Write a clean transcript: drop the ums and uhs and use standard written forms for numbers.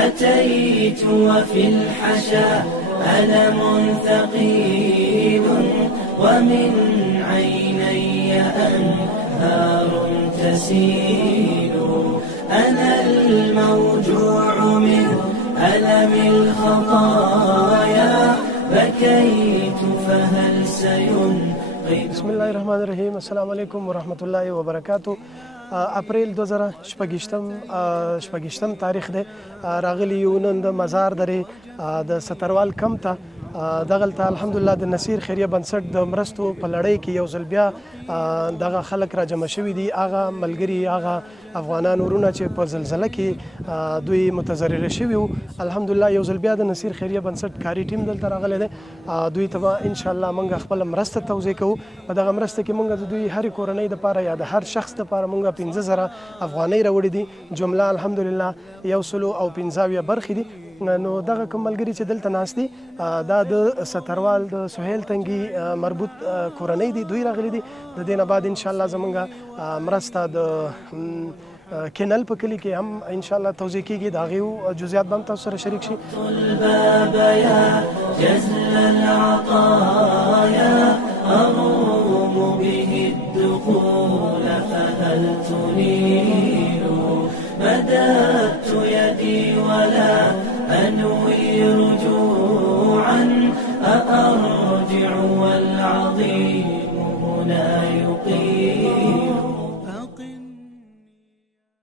أتيت وفي الحشا ألم ثقيل ومن عيني أنهار تسيل أنا الموجوع من ألم الخطايا بكيت فهل سينقذ. بسم الله الرحمن الرحیم. السلام علیکم ورحمۃ اللہ وبرکاتہ. اپریل 2026 تاریخ دی. راغلی یو نن د مزار درې د ستروال کم ته دغلته الحمدلله د نصیر خیریه بنسټ د مرستو په لړۍ کې یو ځل بیا دغه خلک را جمع شوي دي. هغه ملګري هغه افغانان ورونه چې په زلزله کې دوی متضرره شوي وو، الحمدلله یو ځل بیا د نصیر خیریه بنسټ کاري ټیم دلته راغلی دی. دوی ته به انشاءالله موږ خپله مرسته توضیح کوو. په دغه مرسته کې موږ د دوی هرې کورنۍ دپاره یا د هر شخص دپاره موږ 15,000 افغانۍ راوړي دي. جمله الحمدلله 115 برخې دي. نو دغه کوم ملګري چې دلته ناست دي دا د ستروال د سهیل تنګي مربوط کورنۍ دي، دوی راغلي دي. د دې نه بعد انشاءالله زموږ مرسته د کینل په کلي کې هم انشاءالله توضیح کیږي. د هغې جزئیات به هم تاسو سره شریک شي. الباب يا جزل العطايا أروم به الدخول فهل تنير مددت يدي ولا أنوي رجوعا